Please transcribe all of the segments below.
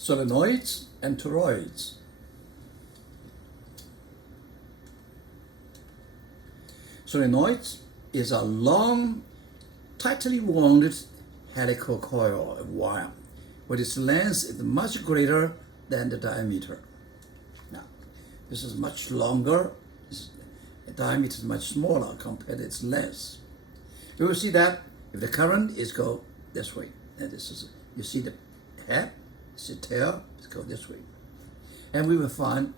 Solenoids and Toroids. Solenoid is a long, tightly wound helical coil of wire, with its length is much greater than the diameter. Now, this is much longer. The diameter is much smaller compared to its length. You will see that if the current is go this way, and this is, you see the head, the tail, it's go this way. And we will find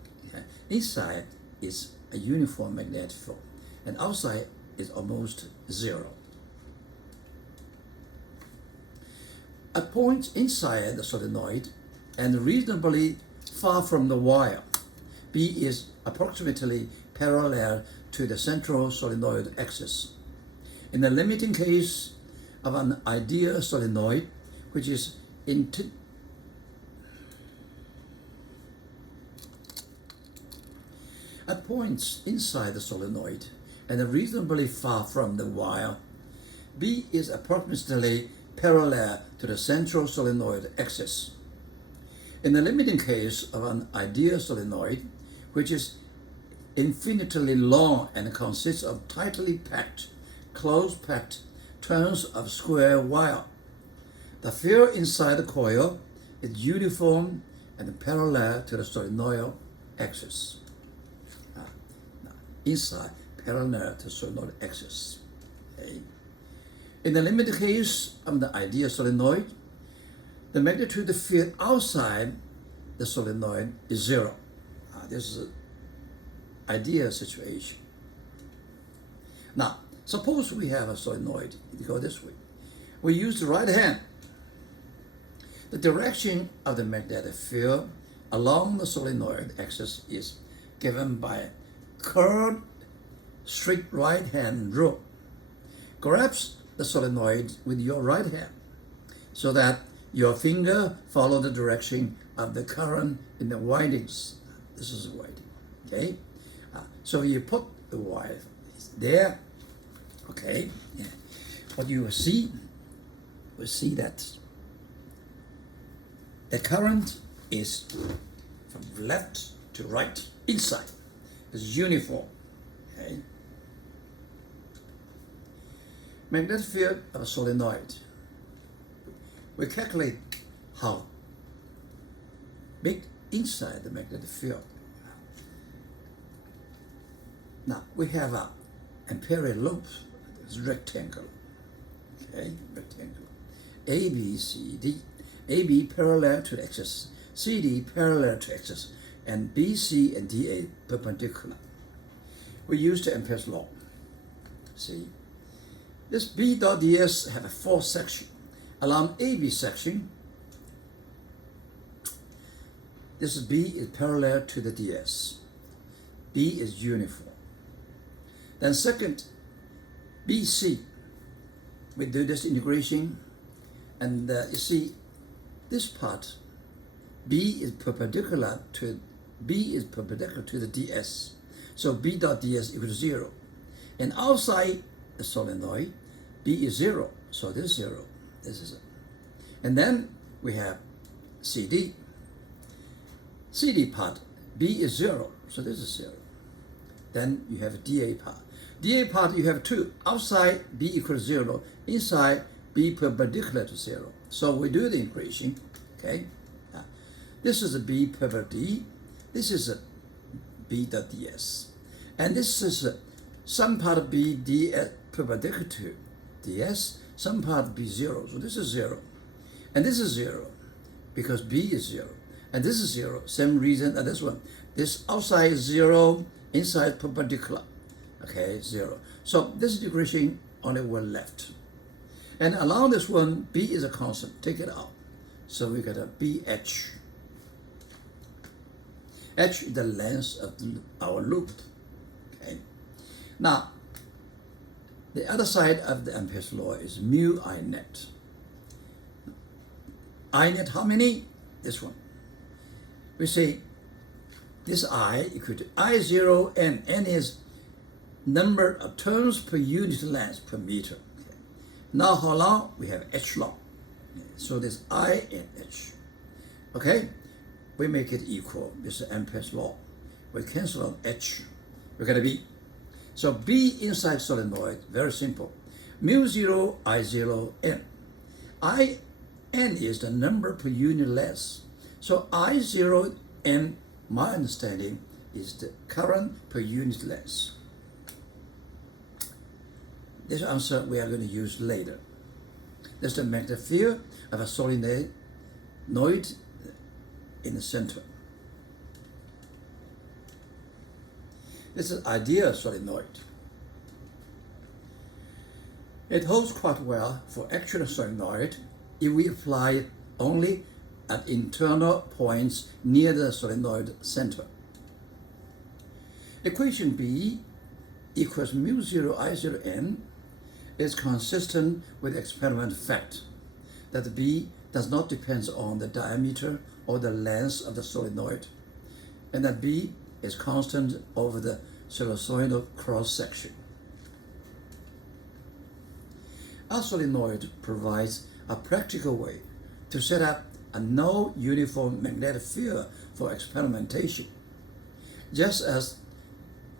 inside is a uniform magnetic field, and outside is almost zero. A point inside the solenoid and reasonably far from the wire, B is approximately parallel to the central solenoid axis. In the limiting case of an ideal solenoid, which is at points inside the solenoid and reasonably far from the wire, B is approximately parallel to the central solenoid axis. In the limiting case of an ideal solenoid, which is infinitely long and consists of tightly packed, close-packed turns of square wire, the field inside the coil is uniform and parallel to the solenoid axis. Inside, parallel to solenoid axis. Okay. In the limited case of the ideal solenoid, the magnitude field outside the solenoid is zero. This is an ideal situation. Now, suppose we have a solenoid. It goes this way. We use the right hand. The direction of the magnetic field along the solenoid axis is given by curved, straight right hand rule. Grasp the solenoid with your right hand so that your finger follow the direction of the current in the windings. This is the winding, okay? So you put the wire there, okay? Yeah. What you will see that the current is from left to right inside. It's uniform, okay? Magnetic field of a solenoid. We calculate how big inside the magnetic field. Now we have a imperial loop. It's rectangle. Okay, rectangle. A, B, C, D. AB parallel to the axis, CD parallel to axis, and BC and DA perpendicular. We use the Ampere's law. See, this B dot ds have a fourth section. Along AB section, this is B is parallel to the ds. B is uniform. Then second, BC, we do this integration, and you see this part, B is perpendicular to the ds. So B dot ds equals 0. And outside the solenoid, B is 0. So this is 0. This is it. And then we have CD. CD part, B is 0. So this is 0. Then you have DA part. DA part you have 2. Outside B equals 0. Inside B perpendicular to 0. So we do the integration. Okay. This is a B perpendicular D. This is a B dot ds. And this is some part of B ds perpendicular to ds, some part of B 0. So this is 0. And this is 0 because B is 0. And this is 0. Same reason as this one. This outside is 0, inside perpendicular. Okay, 0. So this integration only one left. And along this one, B is a constant. Take it out. So we got a BH. H is the length of our loop. Okay. Now, the other side of the Ampere's law is mu I net. I net how many? This one. We say this I equal to I0 and N is number of turns per unit length per meter. Okay. Now how long? We have H long. So this I and H. Okay, we make it equal. This is Ampere's law. We cancel out H. We get a B. So B inside solenoid, very simple. Mu 0, I 0, N. I N is the number per unit length. So I 0, N, my understanding, is the current per unit length. This answer we are going to use later. That's the magnetic field of a solenoid in the center. This is ideal solenoid. It holds quite well for actual solenoid if we apply only at internal points near the solenoid center. Equation B equals mu 0 I 0 N is consistent with the experimental fact that B does not depend on the diameter or the length of the solenoid, and that B is constant over the sinusoidal cross-section. A solenoid provides a practical way to set up a no uniform magnetic field for experimentation, just as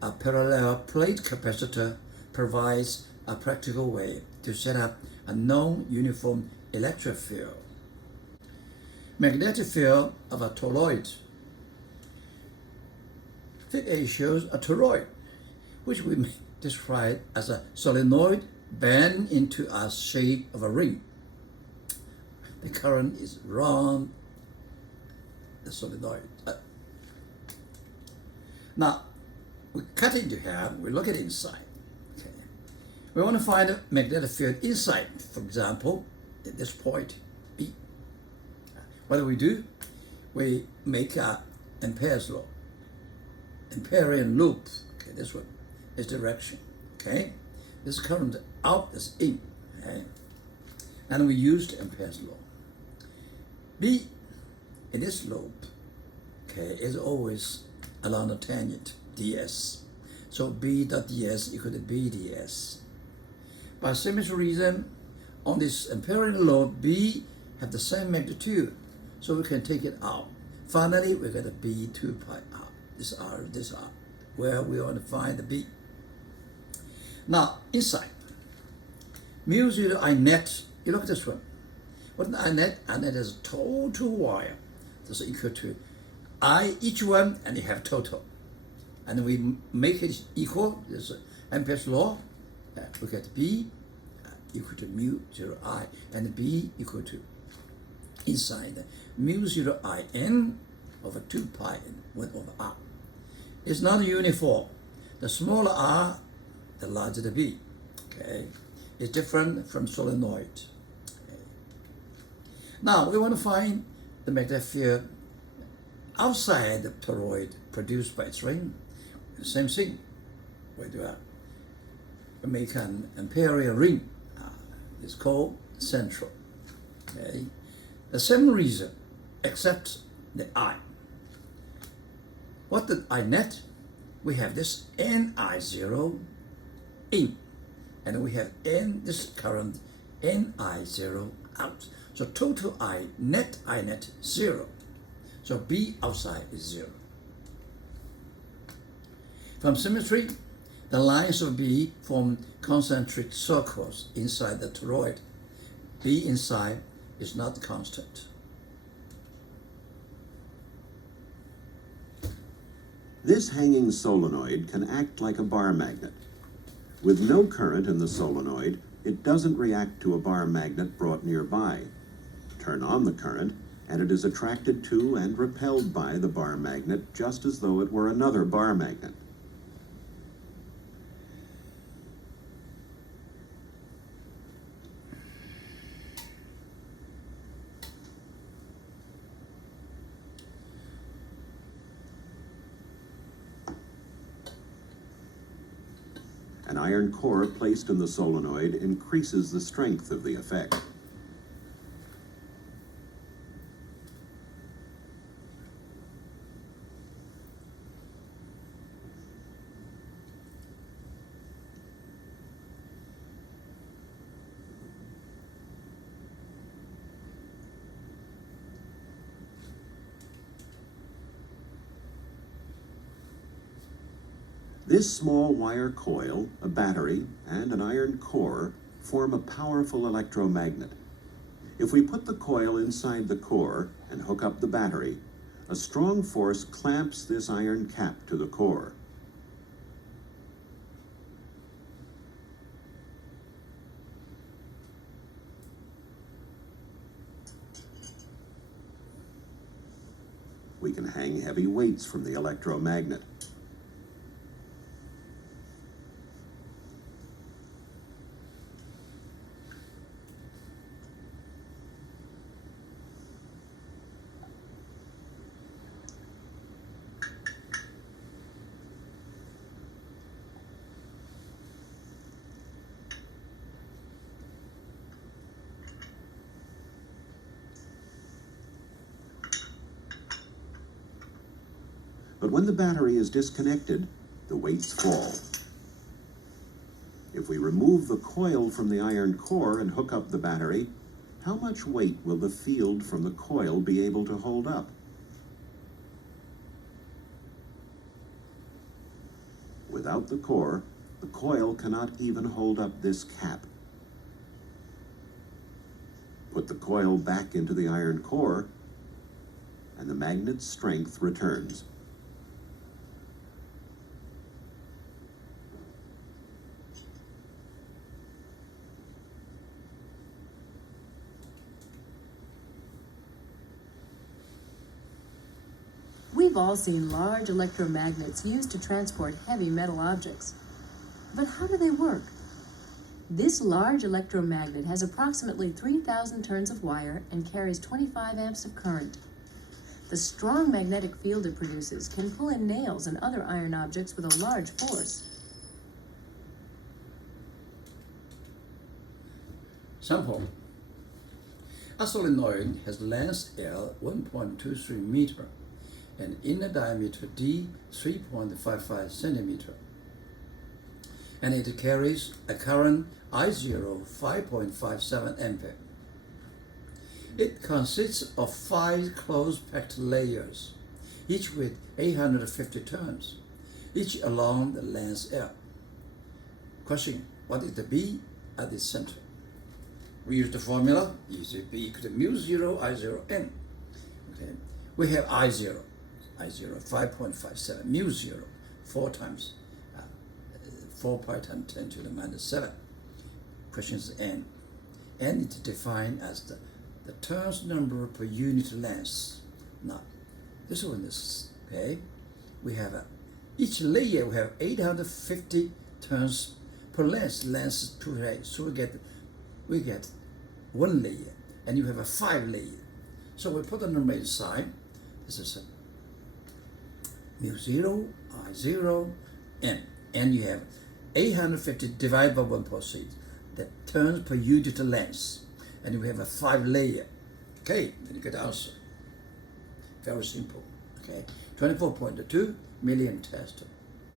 a parallel plate capacitor provides a practical way to set up a non-uniform electric field. Magnetic field of a toroid. Figure A shows a toroid, which we may describe as a solenoid bent into a shape of a ring. The current is around the solenoid. Now, we cut it into half, we look at inside. Okay. We want to find a magnetic field inside, for example, at this point, B. What do? We make a Ampere's law, Amperian loop. Okay, this one is direction. Okay, this current out is in. Okay, and we used Ampere's law. B in this loop, okay, is always along the tangent ds. So B dot ds equal to B ds. By symmetry reason, on this Amperian law, B have the same magnitude, so we can take it out. Finally, we get a B 2 pi r. This R, where we want to find the B. Now, inside, mu 0 I net, you look at this one. What is I net? I net is total wire. This is equal to I each one, and you have total. And we make it equal, this is Ampere's law. We get B equal to mu 0 I, and B equal to inside mu 0 I n over 2 pi n 1 over r. It's not uniform. The smaller r, the larger the B. Okay, it's different from solenoid. Okay. Now we want to find the magnetic field outside the toroid produced by its ring. The same thing. We do we make an Amperian ring. It's called central. Okay, the same reason, except the I. What did I net? We have this Ni0 in, and we have this current Ni0 out. So total I net 0. So B outside is 0. From symmetry, the lines of B form concentric circles inside the toroid. B inside is not constant. This hanging solenoid can act like a bar magnet. With no current in the solenoid, it doesn't react to a bar magnet brought nearby. Turn on the current, and it is attracted to and repelled by the bar magnet just as though it were another bar magnet. An iron core placed in the solenoid increases the strength of the effect. This small wire coil, a battery, and an iron core form a powerful electromagnet. If we put the coil inside the core and hook up the battery, a strong force clamps this iron cap to the core. We can hang heavy weights from the electromagnet. But when the battery is disconnected, the weights fall. If we remove the coil from the iron core and hook up the battery, how much weight will the field from the coil be able to hold up? Without the core, the coil cannot even hold up this cap. Put the coil back into the iron core, and the magnet's strength returns. We've all seen large electromagnets used to transport heavy metal objects. But how do they work? This large electromagnet has approximately 3,000 turns of wire and carries 25 amps of current. The strong magnetic field it produces can pull in nails and other iron objects with a large force. Sample. A solenoid has length L 1.23 meter and inner diameter D 3.55 centimeter. And it carries a current I0 5.57 ampere. It consists of 5 close-packed layers, each with 850 turns, each along the length L. Question: what is the B at the center? We use the formula, easy, B equal to mu 0 I0 N. Okay. We have I0 5.57, mu 0, 4 times 4 pi times 10 to the minus 7. Question is N. N is defined as the turns number per unit length. Now, this one is, okay, we have each layer we have 850 turns per length 2 layers. So we get 1 layer, and you have a 5 layer. So we put the number inside. This is mu 0, I0, N. And you have 850 divided by 1.6, the turns per unit length. And we have a 5 layer. Okay, then you get the answer. Very simple. Okay, 24.2 million test.